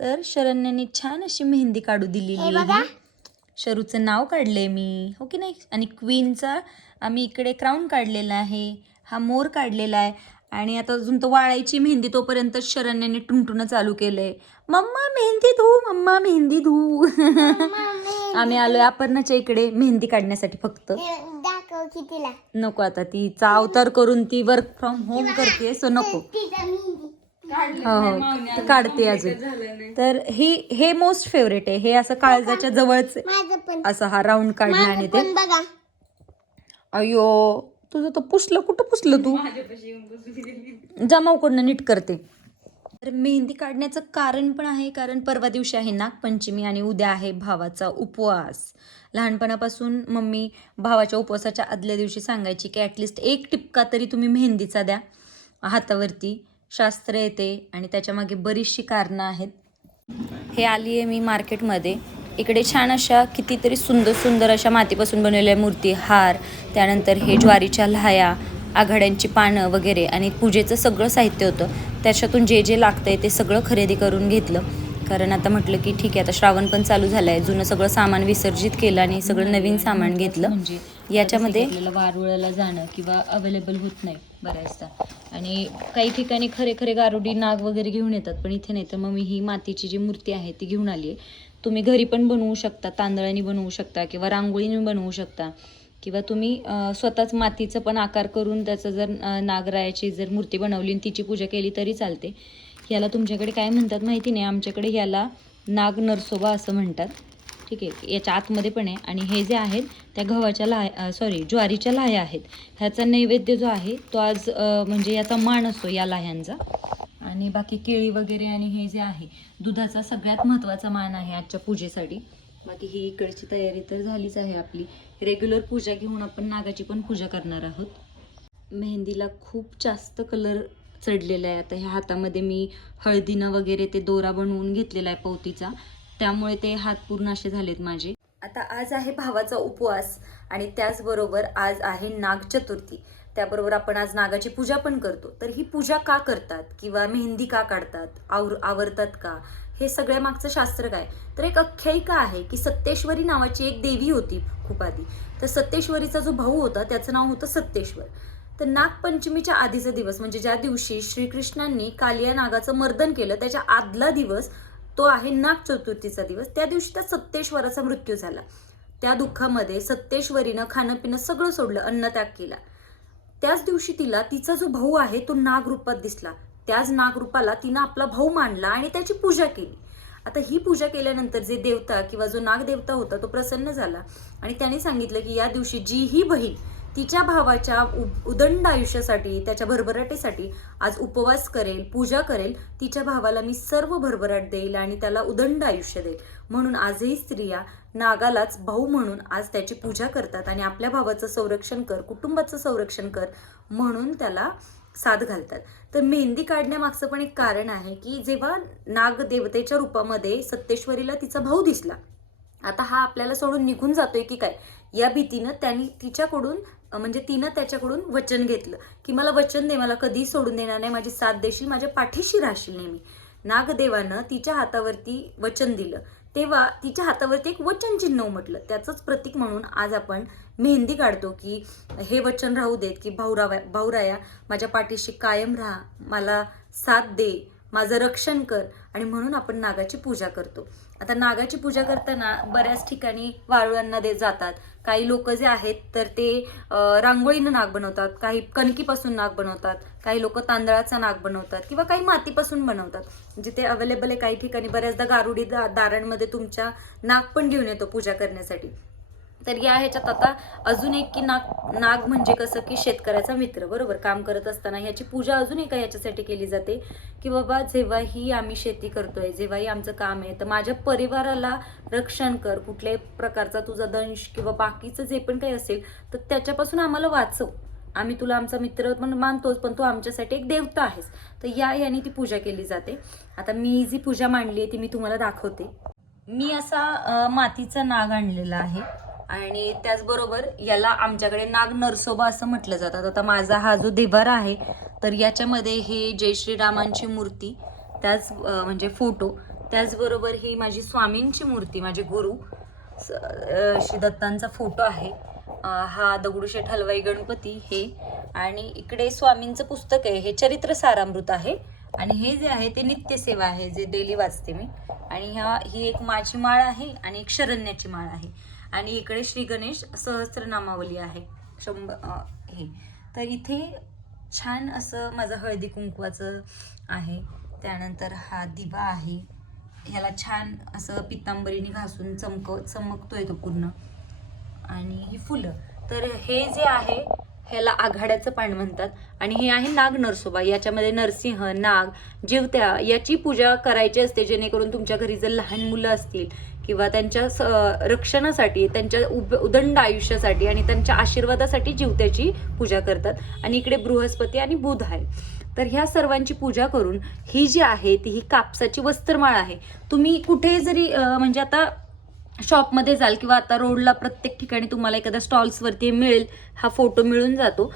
तर शरण्याने छान अशी मेहंदी काढू दिलेली आहे शरूचं नाव काढलंय मी. हो की नाही? आणि क्वीनचा आम्ही इकडे क्राऊन काढलेला आहे. हा मोर काढलेला आहे. आणि आता अजून तो वाळायची मेहंदी तोपर्यंत शरण्याने टुंटुणं चालू केलंय. मम्मा मेहंदी धू मम्मा मेहंदी धू. आम्ही आलोय अपर्णाच्या इकडे मेहंदी काढण्यासाठी फक्त. नको आता तिचा अवतार करून ती वर्क फ्रॉम होम करते सो नको. हो हो ती काढते अजून. तर ही हे मोस्ट फेवरेट आहे. हे असं काळजाच्या जवळच असं हा राऊंड काढणं आणि ते पण बघा. अयो तुझं तर पुसलं. कुठं पुसलं तू? जमावकडनं नीट करते. तर मेहंदी काढण्याचं कारण पण आहे कारण परवा दिवशी आहे नागपंचमी आणि उद्या आहे भावाचा उपवास. लहानपणापासून मम्मी भावाच्या उपवासाच्या आदल्या दिवशी सांगायची की ॲटलिस्ट एक टिपका तरी तुम्ही मेहंदीचा द्या हातावरती. शास्त्र येते आणि त्याच्यामागे बरीचशी कारणं आहेत. हे आली आहे मी मार्केटमध्ये. इकडे छान अशा कितीतरी सुंदर सुंदर अशा मातीपासून बनवलेल्या मूर्ती हार त्यानंतर हे ज्वारीच्या लहाया आघाड्यांची पानं वगैरे आणि पूजेचं सगळं साहित्य होतं. त्याच्यातून जे जे लागतं आहे ते सगळं खरेदी करून घेतलं. कारण आता म्हटलं की ठीक आहे आता श्रावण पण चालू झालं आहे जुनं सगळं सामान विसर्जित केलं आणि सगळं नवीन सामान घेतलं. म्हणजे याच्यामध्ये आपल्याला वारुळाला जाणं किंवा अवेलेबल होत नाही बऱ्याचदा. आणि काही ठिकाणी खरे खरे गारुडी नाग वगैरे घेऊन येतात पण इथे नाही. तर मग मी ही मातीची जी मूर्ती आहे ती घेऊन आली आहे तुम्ही घरी पण बनवू शकता तांदळाने बनवू शकता किंवा रांगोळीने बनवू शकता. किंवा तुम्ही स्वतःच मातीचं पण आकार करून त्याचं जर नागरायाची जर मूर्ती बनवली आणि तिची पूजा केली तरी चालते. याला तुमच्याकडे काय म्हणतात माहिती नाही. आमच्याकडे याला नाग नरसोबा असं म्हणतात. ठीक आहे याच्या आतमध्ये पण आहे. आणि हे जे आहेत त्या गव्हाच्या लाह्या सॉरी ज्वारीच्या लाह्या आहेत. ह्याचा नैवेद्य जो आहे तो आज म्हणजे याचा मान असतो या लाह्यांचा. आणि बाकी केळी वगैरे आणि हे जे आहे दुधाचा सगळ्यात महत्त्वाचा मान आहे आजच्या पूजेसाठी. बाकी ही इकडची तयारी तर झालीच आहे आपली. रेग्युलर पूजा घेऊन आपण नागाची पण पूजा करणार आहोत. मेहंदीला खूप जास्त कलर चढलेला आहे. आता ह्या हातामध्ये मी हळदीनं वगैरे ते दोरा बनवून घेतलेला आहे पवतीचा त्यामुळे ते हात पूर्ण असे झालेत माझे. आता आज आहे भावाचा उपवास आणि त्याचबरोबर आज आहे नाग चतुर्थी. त्याबरोबर आपण आज नागाची पूजा पण करतो. तर ही पूजा का करतात किंवा मेहंदी का काढतात? आवर आवरतात का? हे सगळ्या मागचं शास्त्र काय? तर एक आख्यायिका आहे की सत्तेश्वरी नावाची एक देवी होती खूप आधी. तर सत्तेश्वरीचा जो भाऊ होता त्याचं नाव होतं सत्तेश्वर तर नागपंचमीच्या आधीचा दिवस म्हणजे ज्या दिवशी श्रीकृष्णांनी कालिया नागाचं मर्दन केलं त्याच्या आदला दिवस तो आहे नाग चतुर्थीचा दिवस. त्या दिवशी त्या सत्तेश्वराचा मृत्यू झाला. त्या दुःखामध्ये सत्तेश्वरीनं खाणं पिणं सगळं सोडलं अन्नत्याग केला. त्याच दिवशी तिला तिचा जो भाऊ आहे तो नागरूपात दिसला. त्याच नागरूपाला तिनं आपला भाऊ मानला आणि त्याची पूजा केली. आता ही पूजा केल्यानंतर जे देवता किंवा जो नागदेवता होता तो प्रसन्न झाला. आणि त्याने सांगितलं की या दिवशी जी ही बहीण तिच्या भावाच्या उ- उदंड आयुष्यासाठी त्याच्या भरभराटीसाठी आज उपवास करेल पूजा करेल तिच्या भावाला मी सर्व भरभराट देईल आणि त्याला उदंड आयुष्य देईल. म्हणून आजही स्त्रिया नागालाच भाऊ म्हणून आज त्याची पूजा करतात आणि आपल्या भावाचं संरक्षण कर कुटुंबाचं संरक्षण कर म्हणून त्याला साथ घालतात. तर मेहंदी काढण्यामागचं पण एक कारण आहे की जेव्हा नागदेवतेच्या रूपामध्ये सत्तेश्वरीला तिचा भाऊ दिसला आता हा आपल्याला सोडून निघून जातोय की काय? या भीतीनं त्यांनी तिच्याकडून म्हणजे तिनं त्याच्याकडून वचन घेतलं की मला वचन दे मला कधी सोडून देणार नाही माझी साथ देशील माझ्या पाठीशी राहशील नेहमी. नागदेवानं तिच्या हातावरती वचन दिलं. तेव्हा तिच्या हातावरती एक वचन चिन्ह उमटलं. त्याचंच प्रतीक म्हणून आज आपण मेहंदी काढतो की हे वचन राहू देत की भाऊरावा भाऊराया माझ्या पाठीशी कायम राहा मला साथ दे माझं रक्षण कर आणि म्हणून आपण नागाची पूजा करतो. आता नागाची पूजा करताना बऱ्याच ठिकाणी वारुळांना दे जातात. काही लोक जे आहेत तर ते रांगोळीनं नाग बनवतात. काही कणकीपासून नाग बनवतात. काही लोक तांदळाचा नाग बनवतात किंवा काही मातीपासून बनवतात. म्हणजे जिथे अवेलेबल आहे काही ठिकाणी. बऱ्याचदा गारुडी दा दारांमध्ये तुमच्या नाग पण घेऊन येतो पूजा करण्यासाठी. तर या ह्याच्यात आता अजून एक की नाग नाग म्हणजे कसं की शेतकऱ्याचा मित्र बरोबर? काम करत असताना ह्याची पूजा अजून एका ह्याच्यासाठी केली जाते की बाबा जेव्हाही आम्ही शेती करतोय जेव्हाही आमचं काम आहे तर माझ्या परिवाराला रक्षण कर कुठल्याही प्रकारचा तुझा दंश किंवा बाकीचं जे पण काही असेल तर त्याच्यापासून आम्हाला वाचव. आम्ही तुला आमचा मित्र पण मानतोच पण तू आमच्यासाठी एक देवता आहेस. तर या याने ती पूजा केली जाते. आता मी जी पूजा मांडली आहे ती मी तुम्हाला दाखवते. मी असा मातीचा नाग आणलेला आहे. आणि त्याचबरोबर याला आमच्याकडे नाग नरसोबा असं म्हटलं जातं. आता माझा हा जो देवर आहे तर याच्यामध्ये हे जय श्रीरामांची मूर्ती त्याच म्हणजे फोटो त्याचबरोबर ही माझी स्वामींची मूर्ती माझे गुरु स- श्री दत्तांचा फोटो आहे. हा दगडूशेठ हलवाई गणपती हे. आणि इकडे स्वामींचं पुस्तक आहे हे चरित्र सारामृत आहे. आणि हे जे आहे ते नित्यसेवा आहे जे डेली वाचते मी. आणि ह्या ही एक माझी माळ आहे आणि एक शरण्याची माळ आहे. आणि इकडे श्री गणेश सहस्त्रनामावली आहे. शंभ हे. तर इथे छान असं माझं हळदी कुंकवाचं आहे. त्यानंतर हा दिवा आहे. ह्याला छान असं पितांबरीने घासून चमक चमकतोय तो पूर्ण. आणि ही फुलं. तर हे जे आहे ह्याला आघाड्याचं पान म्हणतात. आणि हे आहे नाग नरसोबा. याच्यामध्ये नरसिंह नाग जिवत्या याची पूजा करायची असते जेणेकरून तुमच्या घरी जर लहान मुलं असतील किंवा त्यांच्या स- रक्षणासाठी त्यांच्या उब उदंड आयुष्यासाठी आणि त्यांच्या आशीर्वादासाठी जीवत्याची पूजा करतात. आणि इकडे बृहस्पती आणि बुध आहे. तर ह्या सर्वांची पूजा करून ही जी आहे ती ही कापसाची वस्त्रमाळ आहे. तुम्ही कुठे जरी म्हणजे आता शॉपमध्ये जाल किंवा आता रोडला प्रत्येक ठिकाणी तुम्हाला एखाद्या स्टॉल्सवरती मिळेल हा फोटो मिळून जातो.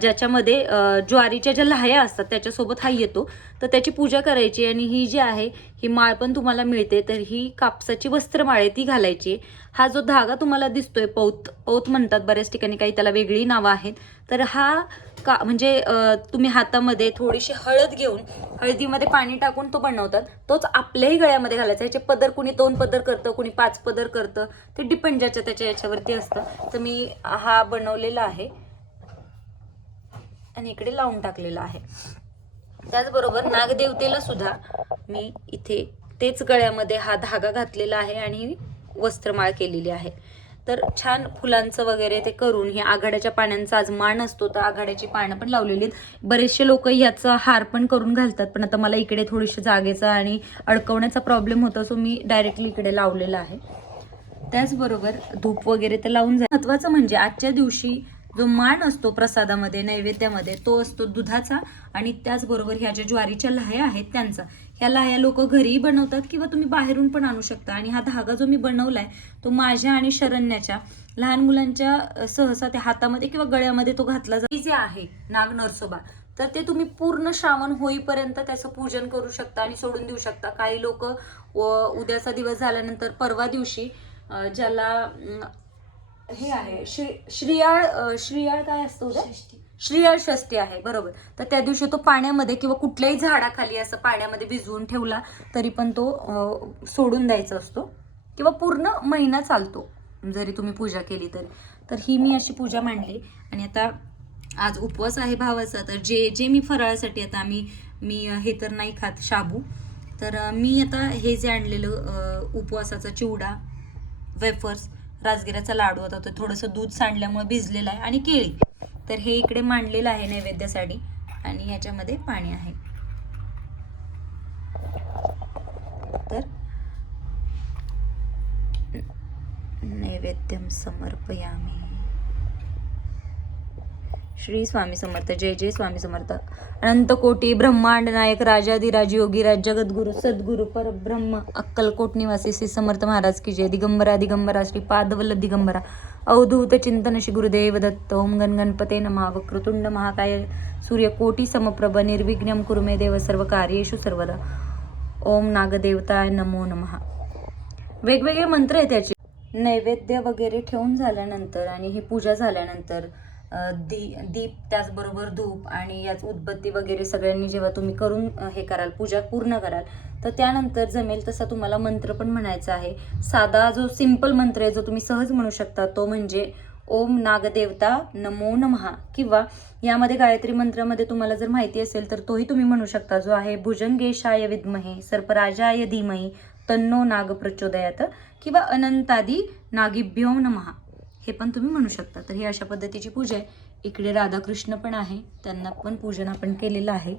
ज्याच्यामध्ये ज्वारीच्या ज्या लाह्या असतात त्याच्यासोबत हा येतो. तर त्याची पूजा करायची आणि ही जी आहे ही माळ पण तुम्हाला मिळते. तर ही कापसाची वस्त्रमाळ आहे ती घालायची. हा जो धागा तुम्हाला दिसतोय पौत पौत म्हणतात बऱ्याच ठिकाणी काही त्याला वेगळी नावं आहेत. तर हा का म्हणजे तुम्ही हातामध्ये थोडीशी हळद घेऊन हळदीमध्ये पाणी टाकून तो बनवतात. तोच आपल्याही गळ्यामध्ये घालायचा. याचे पदर कुणी दोन पदर करतं कुणी पाच पदर करतं. ते डिपेंड ज्याच्या त्याच्या याच्यावरती असतं. तर मी हा बनवलेला आहे. आणि इकडे लावून टाकलेला आहे. त्याचबरोबर नागदेवतेला सुद्धा मी इथे तेच गळ्यामध्ये हा धागा घातलेला आहे आणि वस्त्रमाळ केलेली आहे. तर छान फुलांचं वगैरे ते करून हे आघाड्याच्या पाण्यांचा आज मान असतो तर आघाड्याची पानं पण लावलेली आहेत. बरेचसे लोक ह्याचा हार पण करून घालतात पण आता मला इकडे थोडीशी जागेचा आणि अडकवण्याचा प्रॉब्लेम होता सो मी डायरेक्टली इकडे लावलेला आहे. त्याचबरोबर धूप वगैरे तर लावून जा महत्वाचं म्हणजे आजच्या दिवशी जो मान असतो प्रसादामध्ये नैवेद्यामध्ये तो असतो दुधाचा आणि त्याचबरोबर ह्या ज्या ज्वारीच्या लाह्या आहेत त्यांचा. ह्या लाह्या लोक घरीही बनवतात किंवा तुम्ही बाहेरून पण आणू शकता. आणि हा धागा जो मी बनवलाय तो माझ्या आणि शरण्याच्या लहान मुलांच्या सहसा त्या हातामध्ये किंवा गळ्यामध्ये तो घातला जातो. जे आहे नाग नरसोबा तर ते तुम्ही पूर्ण श्रावण होईपर्यंत त्याचं पूजन करू शकता आणि सोडून देऊ शकता. काही लोक उद्याचा दिवस झाल्यानंतर परवा दिवशी ज्याला हे आहे. श्री श्रीयाळ श्रीयाळ काय असतं उद्या? श्रीयाळ षष्टी आहे बरोबर. तर त्या दिवशी तो पाण्यामध्ये किंवा कुठल्याही झाडाखाली असं पाण्यामध्ये भिजवून ठेवला तरी पण तो सोडून द्यायचा असतो किंवा पूर्ण महिना चालतो जरी तुम्ही पूजा केली तर. तर ही मी अशी पूजा मांडली आणि आता आज उपवास आहे भावाचा. तर जे जे मी फराळासाठी आता मी मी हे तर नाही खात शाबू. तर मी आता हे जे आणलेलं उपवासाचा चिवडा वेफर्स राजगिराचा लाडू होता तो थोडंसं दूध सांडल्यामुळे भिजलेलं आहे आणि केळी. तर हे इकडे मांडलेलं आहे नैवेद्यासाठी आणि ह्याच्यामध्ये पाणी आहे. तर नैवेद्यम समर्पयामी. श्री स्वामी समर्थ जय जय स्वामी समर्थ. अनंत कोटी ब्रह्मांड नायक राजाधिराज योगीराज जगद्गुरु सद्गुरु परब्रह्म अक्कलकोट निवासी श्री समर्थ महाराज की जय. दिगंबरा दिगंबरा श्री पादवल्लभ दिगंबरा. अवधूत चिंतन श्री गुरुदेव दत्त. ओम गण गणपते नमः वक्रतुंड महाकाय सूर्यकोटी समप्रभ निर्विघ्नम कुरुमे देव सर्व कार्येषु सर्वदा. ओम नागदेवताय नमो नमः. वेगवेगळे मंत्र आहे त्याचे नैवेद्य वगैरे ठेवून झाल्यानंतर आणि ही पूजा झाल्यानंतर दी दीप त्याचबरोबर धूप आणि याच उदबत्ती वगैरे सगळ्यांनी जेव्हा तुम्ही करून हे कराल पूजा पूर्ण कराल तर त्यानंतर जमेल तसा तुम्हाला मंत्र पण म्हणायचा आहे. साधा जो सिंपल मंत्र आहे जो तुम्ही सहज म्हणू शकता तो म्हणजे ओम नागदेवता नमो नमहा. किंवा यामध्ये गायत्री मंत्रामध्ये तुम्हाला जर माहिती असेल तर तोही तुम्ही म्हणू शकता जो आहे भुजंगेशाय विद्महे सर्पराजाय धीमही तन्नो नाग प्रचोदयात किंवा अनंतादी नागिभ्यो नमहा. हे पण तुम्ही म्हणू शकता. तर ही अशा पद्धतीची पूजा आहे. इकडे राधाकृष्ण पण आहे. त्यांना पण पूजन आपण केलेलं आहे.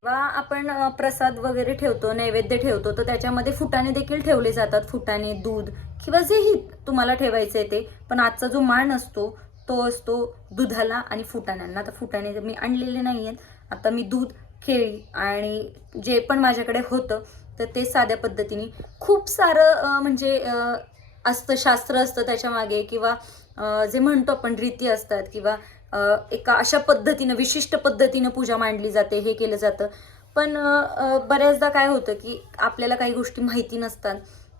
किंवा आपण प्रसाद वगैरे ठेवतो नैवेद्य ठेवतो तर त्याच्यामध्ये फुटाणे देखील ठेवले जातात. फुटाणे दूध किंवा जेही तुम्हाला ठेवायचं आहे ते. पण आजचा जो मान असतो तो असतो दुधाला आणि फुटाण्यांना. तर फुटाणे मी आणलेले नाही आहेत. आता मी दूध केळी आणि जे पण माझ्याकडे होतं तर ते साध्या पद्धतीने खूप सारं म्हणजे असतं शास्त्र असतं त्याच्यामागे किंवा जे म्हणतो आपण रीती असतात किंवा एका अशा पद्धतीनं विशिष्ट पद्धतीनं पूजा मांडली जाते हे केलं जातं. पण बऱ्याचदा काय होतं की आपल्याला काही गोष्टी माहिती नसतात.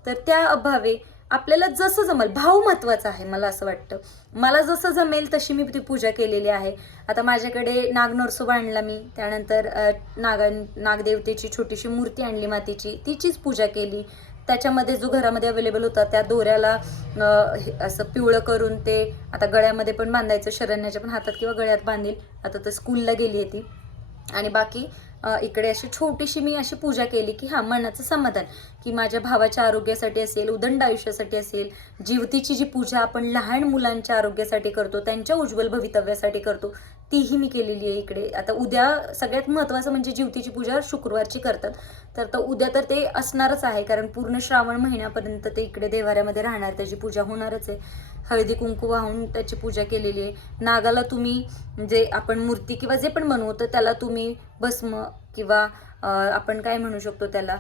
तर त्या अभावे आपल्याला जसं जमेल भाव महत्त्वाचा आहे मला असं वाटतं. मला जसं जमेल तशी मी ती पूजा केलेली आहे. आता माझ्याकडे नाग नरसोबा आणला मी. त्यानंतर नाग नागा नागदेवतेची छोटीशी मूर्ती आणली मातीची. तिचीच पूजा केली. त्याच्यामध्ये जो घरामध्ये अवेलेबल होता त्या दोऱ्याला हे असं पिवळं करून ते आता गळ्यामध्ये पण बांधायचं शरण्याच्या पण हातात किंवा गळ्यात बांधील. आता तर स्कूलला गेली आहे ती. आणि बाकी इकडे अशी छोटीशी मी अशी पूजा केली की हां मनाचं समाधान. की माझ्या भावाच्या आरोग्यासाठी असेल उदंड आयुष्यासाठी असेल जीवतीची जी पूजा आपण लहान मुलांच्या आरोग्यासाठी करतो त्यांच्या उज्ज्वल भवितव्यासाठी करतो तीही मी केलेली आहे इकडे. आता उद्या सगळ्यात महत्त्वाचं म्हणजे जीवतीची पूजा शुक्रवारची करतात. तर तर उद्या तर ते असणारच आहे कारण पूर्ण श्रावण महिन्यापर्यंत ते इकडे देवाऱ्यामध्ये राहणार त्याची पूजा होणारच आहे. हळदी कुंकू वाहून त्याची पूजा केलेली आहे. नागाला तुम्ही जे आपण मूर्ती किंवा जे पण बनवतो तर त्याला तुम्ही भस्म किंवा आपण काय म्हणू शकतो त्याला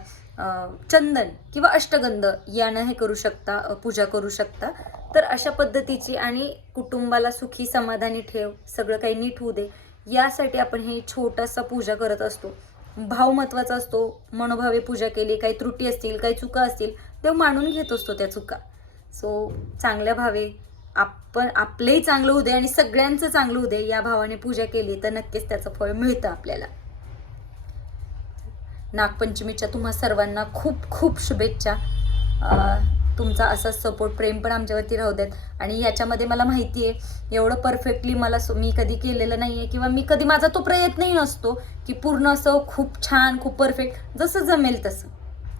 चंदन किंवा अष्टगंध यानं हे करू शकता पूजा करू शकता. तर अशा पद्धतीची आणि कुटुंबाला सुखी समाधानी ठेव सगळं काही नीट होऊ दे यासाठी आपण हे छोटासा पूजा करत असतो. भाव महत्त्वाचा असतो मनोभावे पूजा केली काही त्रुटी असतील काही चुका असतील तेव्हा मानून घेत असतो त्या चुका. सो चांगल्या भावे आपण आपलंही चांगलं होऊ दे आणि सगळ्यांचं चांगलं होऊ दे या भावाने पूजा केली तर नक्कीच त्याचं फळ मिळतं आपल्याला. नागपंचमीच्या तुम्हा सर्वांना खूप खूप शुभेच्छा. तुमचा असा सपोर्ट प्रेम पण आमच्यावरती राहू देत. आणि याच्यामध्ये मला माहिती आहे एवढं परफेक्टली मला सो- मी कधी केलेलं नाही आहे किंवा मी कधी माझा तो प्रयत्नही नसतो की पूर्ण असं खूप छान खूप परफेक्ट जसं जमेल तसं.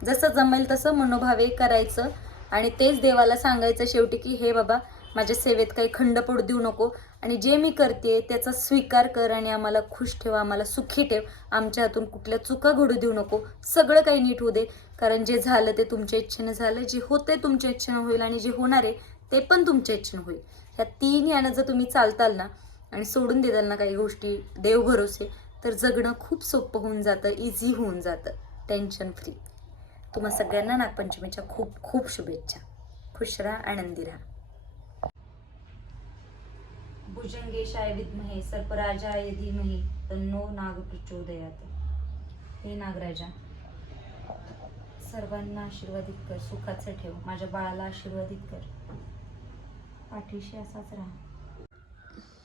जसं जमेल तसं मनोभावे करायचं. आणि तेच देवाला सांगायचं शेवटी की हे बाबा माझ्या सेवेत काही खंड पडू देऊ नको आणि जे मी करते त्याचा स्वीकार कर आणि आम्हाला खुश ठेवा आम्हाला सुखी ठेव. आमच्या हातून कुठल्या चुका घडू देऊ नको. सगळं काही नीट होऊ दे. कारण जे झालं ते तुमच्या इच्छेनं झालं. जे होते तुमच्या इच्छेनं होईल आणि जे होणार आहे ते पण तुमच्या इच्छेनं होईल. ह्या तीन यानं जर तुम्ही चालताल ना आणि सोडून देताल ना काही गोष्टी देव भरोसे तर जगणं खूप सोपं होऊन जातं इझी होऊन जातं. टेन्शन फ्री तुम्हा सगळ्यांना नागपंचमीच्या खूप खूप शुभेच्छा. खुश राहा आनंदी राहा. भुजंगेशाय विद्महे सर्पराजाय धीमहि तन्नो नाग प्रचोदयात हे नागराजा सर्वांना आशीर्वादित कर सुखाचं ठेव माझ्या बाळाला आशीर्वादित कर. पाठीशी असाच राहा.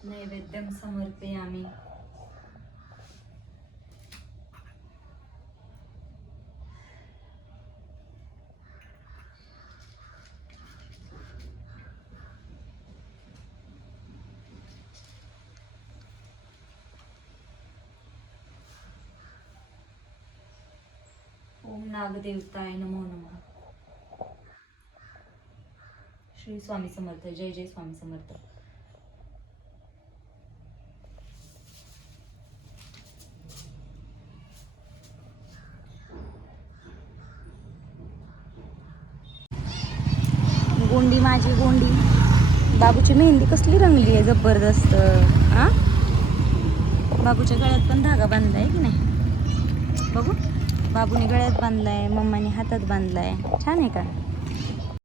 नैवेद्यम समर्पे आम्ही ओम नागदेवताय नमो नमो. श्री स्वामी समर्थ जय जय स्वामी समर्थ. गोंडी माझी गोंडी. बाबूची मेहंदी कसली रंगली आहे जबरदस्त. हा बाबूच्या गळ्यात पण धागा बांधलाय की नाही? बघू. बाबूने गळ्यात बांधलाय मम्माने हातात बांधलाय. छान आहे का?